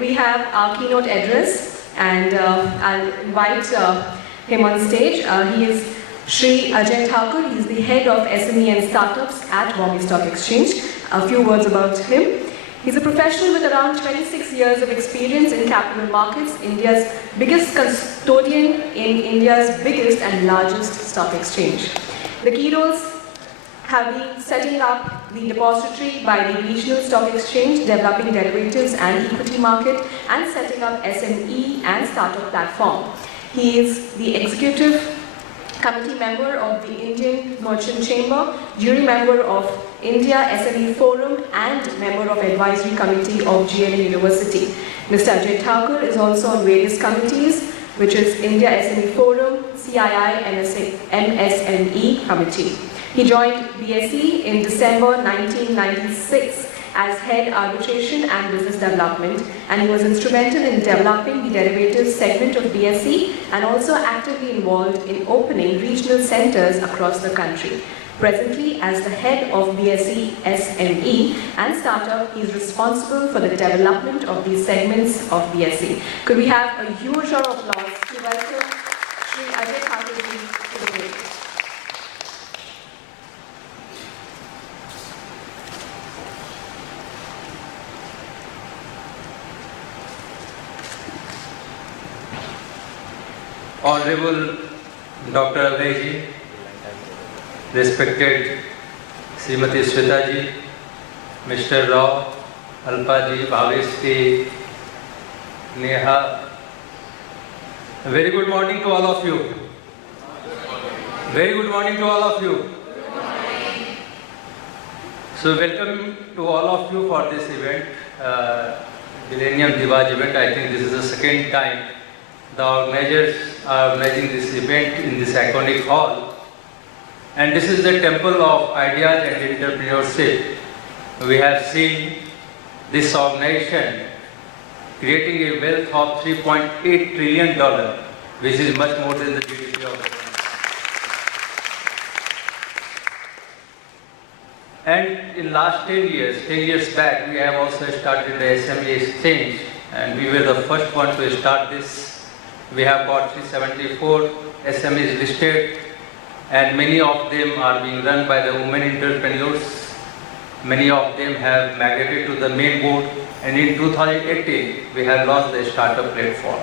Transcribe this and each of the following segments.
we have our keynote address, and I'll invite him on stage. He is Shri Ajay Thakur. He is the head of SME and startups at Bombay Stock Exchange. A few words about him. He's a professional with around 26 years of experience in capital markets, India's biggest custodian in India's biggest and largest stock exchange. The key roles have been setting up the depository by the regional stock exchange, developing derivatives and equity market, and setting up SME and startup platform. He is the executive committee member of the Indian Merchant Chamber, jury member of India SME Forum, and member of advisory committee of GLA University. Mr. Ajay Thakur is also on various committees, which is India SME Forum, CII, MSME committee. He joined BSE in December 1996 as head arbitration and business development, and he was instrumental in developing the derivatives segment of BSE and also actively involved in opening regional centers across the country. Presently, as the head of BSE SME and startup, he is responsible for the development of these segments of BSE. Could we have a huge round of applause to welcome Shri Ajay Thakur to the podium? Honorable Dr. Aditya, respected Srimati Sweta ji, Mr. Rao, Alpa ji, Bhavesh ji, Neha. A very good morning to all of you. Very good morning to all of you. So welcome to all of you for this event, Billennium Divas event. I think this is the second time the organizers are organizing this event in this iconic hall. And this is the temple of ideas and entrepreneurship. We have seen this organization creating a wealth of $3.8 trillion, which is much more than the GDP of the country. And in last 10 years back, we have also started the SME exchange, and we were the first one to start this. We have got 374 SMEs listed, and many of them are being run by the women entrepreneurs. Many of them have migrated to the main board, and in 2018 we have launched the startup platform.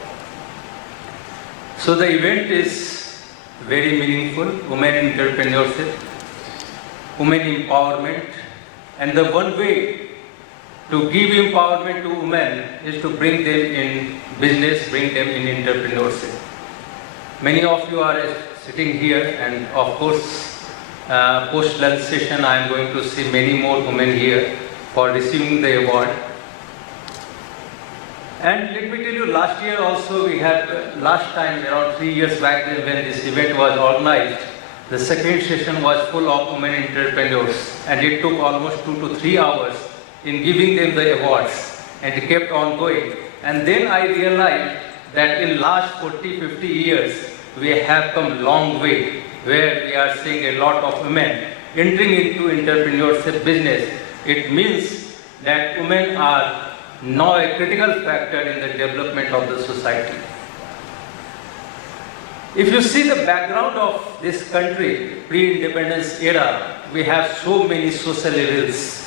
So the event is very meaningful: women entrepreneurship, women empowerment, and the one way to give empowerment to women is to bring them in business, bring them in entrepreneurship. Many of you are sitting here, and of course, post-lunch session, I am going to see many more women here for receiving the award. And let me tell you, last year also we had, last time around 3 years back when this event was organized, the second session was full of women entrepreneurs, and it took almost 2 to 3 hours in giving them the awards, and it kept on going. And then I realized that in last 40-50 years, we have come long way, where we are seeing a lot of women entering into entrepreneurship business. It means that women are now a critical factor in the development of the society. If you see the background of this country, pre-independence era, we have so many social evils.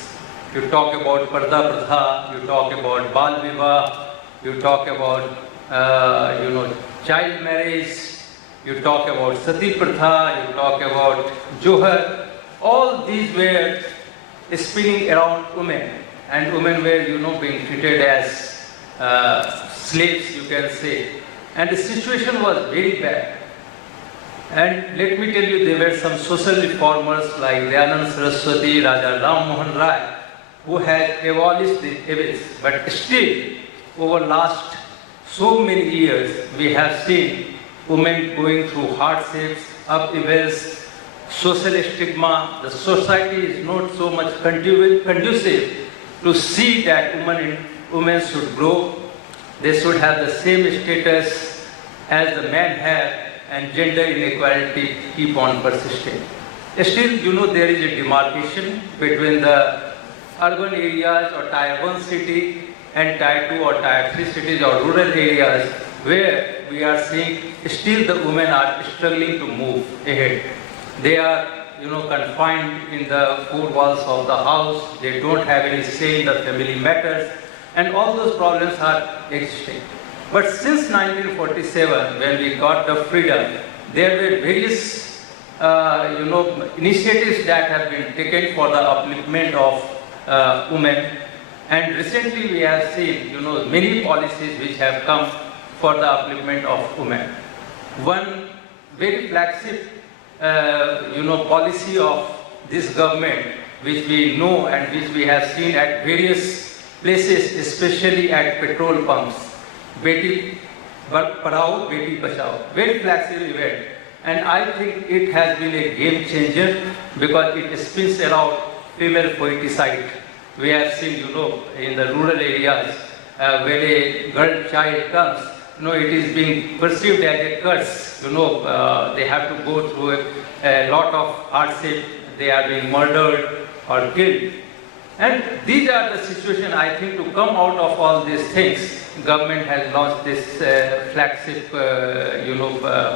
You talk about Parda Pratha, you talk about Bal Vivah, you talk about child marriage, you talk about Sati Pratha, you talk about Johar. All these were spinning around women, and women were being treated as slaves, you can say. And the situation was very bad. And let me tell you, there were some social reformers like Dayanand Saraswati, Raja Ram Mohan Rai, who had abolished the evils. But still, over last so many years, we have seen women going through hardships, upheavals, social stigma. The society is not so much conducive to see that women should grow. They should have the same status as the men have, and gender inequality keep on persisting. Still, there is a demarcation between the urban areas or Tier 1 city and Tier 2 or Tier 3 cities or rural areas where we are seeing still the women are struggling to move ahead. They are, confined in the four walls of the house. They don't have any say in the family matters, and all those problems are existing. But since 1947, when we got the freedom, there were various, initiatives that have been taken for the upliftment of women. And recently we have seen, many policies which have come for the upliftment of women. One very flagship, policy of this government, which we know and which we have seen at various places, especially at petrol pumps, Beti Padhao, Beti Bachao, very flagship event. And I think it has been a game changer because it spins around female foeticide. We have seen, in the rural areas, when a girl child comes, it is being perceived as a curse. They have to go through a lot of hardship. They are being murdered or killed. And these are the situations, I think, to come out of all these things, government has launched this flagship,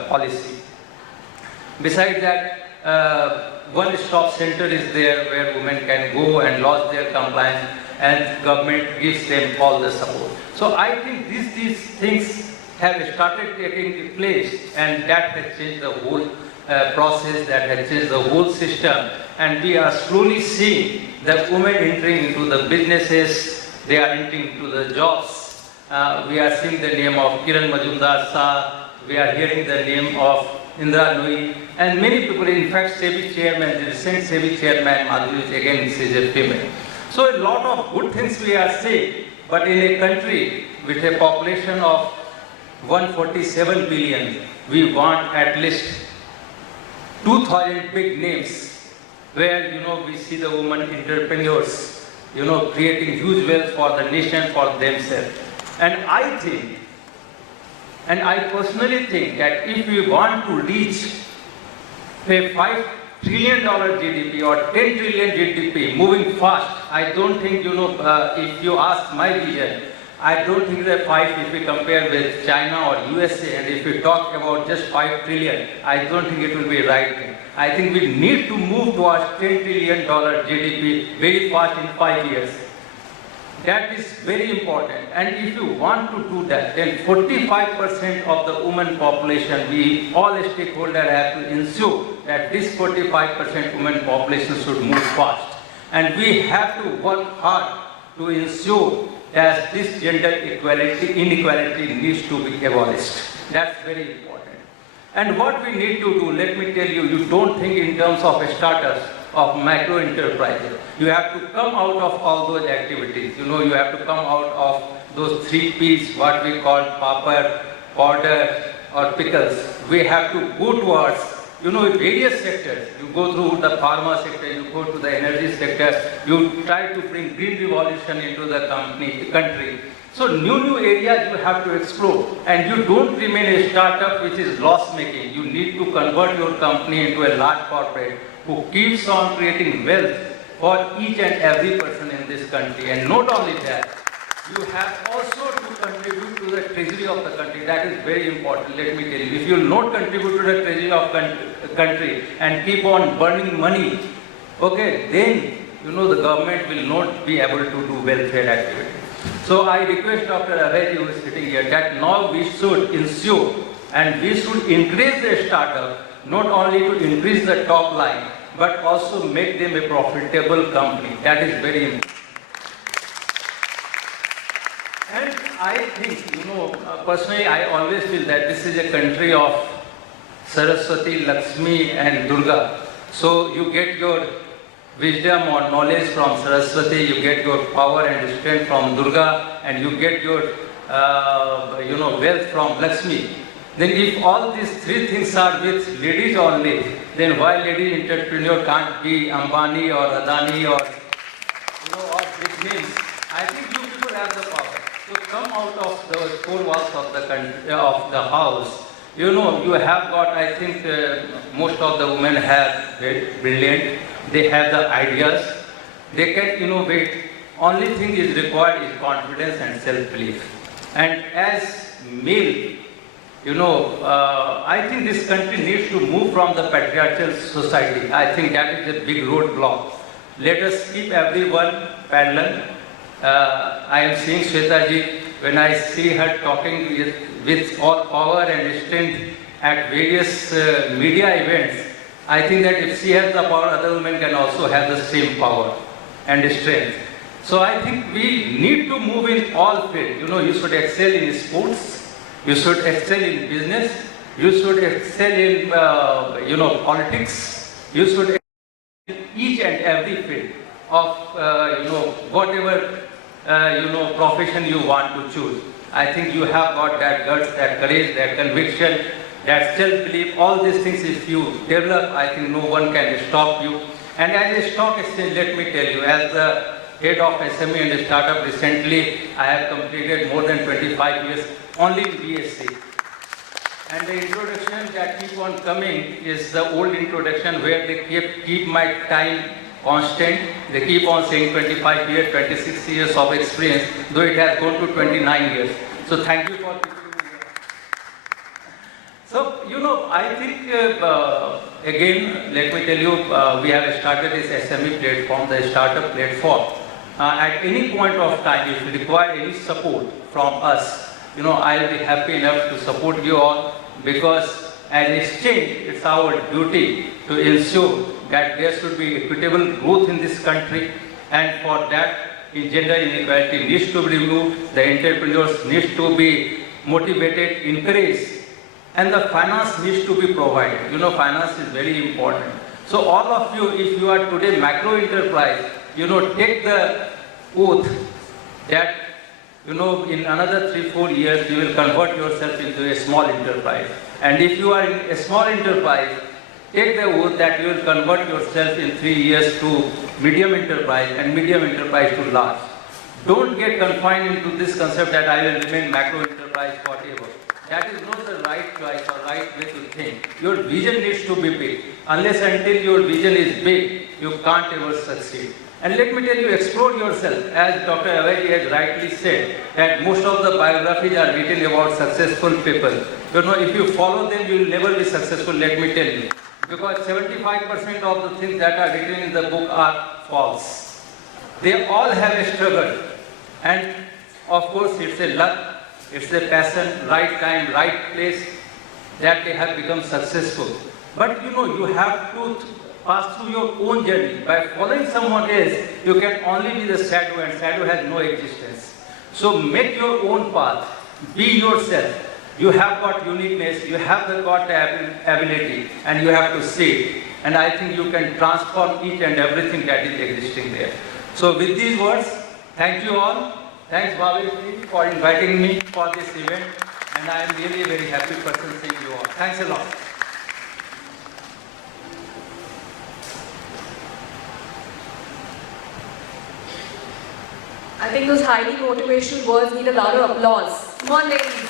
policy. Besides that, one-stop center is there where women can go and lodge their complaints, and government gives them all the support. So I think these things have started taking place, and that has changed the whole process, that has changed the whole system. And we are slowly seeing the women entering into the businesses, they are entering into the jobs. We are seeing the name of Kiran Majumdar Shah, we are hearing the name of Indra Nui, and many people, in fact, SEBI chairman, the recent SEBI chairman, Madhuri, again, is a female. So a lot of good things we are seeing, but in a country with a population of 147 billion, we want at least 2,000 big names where, we see the women entrepreneurs, creating huge wealth for the nation, for themselves. And I personally think that if we want to reach a $5 trillion GDP or 10 trillion GDP moving fast, I don't think, if you ask my vision, I don't think that 5, if we compare with China or USA, and if we talk about just 5 trillion, I don't think it will be right. I think we need to move towards $10 trillion GDP very fast in 5 years. That is very important. And if you want to do that, then 45% of the women population, we all stakeholders have to ensure that this 45% women population should move fast. And we have to work hard to ensure that this gender inequality needs to be abolished. That's very important. And what we need to do, let me tell you, you don't think in terms of startups, of micro enterprises. You have to come out of all those activities. You have to come out of those 3 P's, what we call papad, powder, or pickles. We have to go towards, various sectors. You go through the pharma sector, you go to the energy sector, you try to bring green revolution into the country. So new areas you have to explore, and you don't remain a startup which is loss-making. You need to convert your company into a large corporate who keeps on creating wealth for each and every person in this country. And not only that, you have also to contribute to the treasury of the country. That is very important, let me tell you. If you will not contribute to the treasury of the country and keep on burning money, okay, then, the government will not be able to do welfare activity. So I request Dr. Ajay, who is sitting here, that now we should ensure and we should increase the startup, not only to increase the top line, but also make them a profitable company. That is very important. And I think, personally, I always feel that this is a country of Saraswati, Lakshmi, and Durga. So you get your wisdom or knowledge from Saraswati, you get your power and strength from Durga, and you get your, wealth from Lakshmi. Then if all these 3 things are with ladies only, then why lady entrepreneur can't be Ambani or Adani or, or big names? I think you people have the power to come out of the 4 walls of the country, of the house. You have got, I think, most of the women have very brilliant, they have the ideas, they can innovate only thing is required is confidence and self-belief. And as male, I think this country needs to move from the patriarchal society. I think that is a big roadblock. Let us keep everyone parallel. I am seeing Shwetaji, when I see her talking with all power and strength at various media events, I think that if she has the power, other women can also have the same power and strength. So I think we need to move in all fields. You should excel in sports, you should excel in business, you should excel in politics, you should excel in each and every field of whatever profession you want to choose. I think you have got that guts, that courage, that conviction, that self-belief. All these things, if you develop, I think no one can stop you. And as a stock exchange, let me tell you, as the head of SME and startup recently, I have completed more than 25 years only in BSE. And the introduction that keep on coming is the old introduction where they keep my time constant. They keep on saying 25 years, 26 years of experience, though it has gone to 29 years. So thank you for keeping me here. So, I think, again, let me tell you, we have started this SME platform, the startup platform. At any point of time, if you require any support from us, I'll be happy enough to support you all, because as exchange, it's our duty to ensure that there should be equitable growth in this country, and for that, gender inequality needs to be removed, the entrepreneurs need to be motivated, encouraged, and the finance needs to be provided. Finance is very important. So all of you, if you are today macro enterprise, take the oath that, in another 3-4 years, you will convert yourself into a small enterprise. And if you are in a small enterprise, take the oath that you will convert yourself in 3 years to medium enterprise and medium enterprise to large. Don't get confined into this concept that I will remain macro enterprise forever. That is not the right choice or right way to think. Your vision needs to be big. Unless until your vision is big, you can't ever succeed. And let me tell you, explore yourself. As Dr. Avadi has rightly said, that most of the biographies are written about successful people. If you follow them, you will never be successful, let me tell you. Because 75% of the things that are written in the book are false. They all have a struggle. And of course, it's a luck, it's a passion, right time, right place, that they have become successful. But you have to pass through your own journey. By following someone else, you can only be the shadow, and shadow has no existence. So make your own path, be yourself. You have got uniqueness, you have got ability, and you have to see it. And I think you can transform each and everything that is existing there. So with these words, thank you all. Thanks, Bhavesh, for inviting me for this event. And I am really a very happy person seeing you all. Thanks a lot. I think those highly motivational words need a lot of applause. Come on, ladies.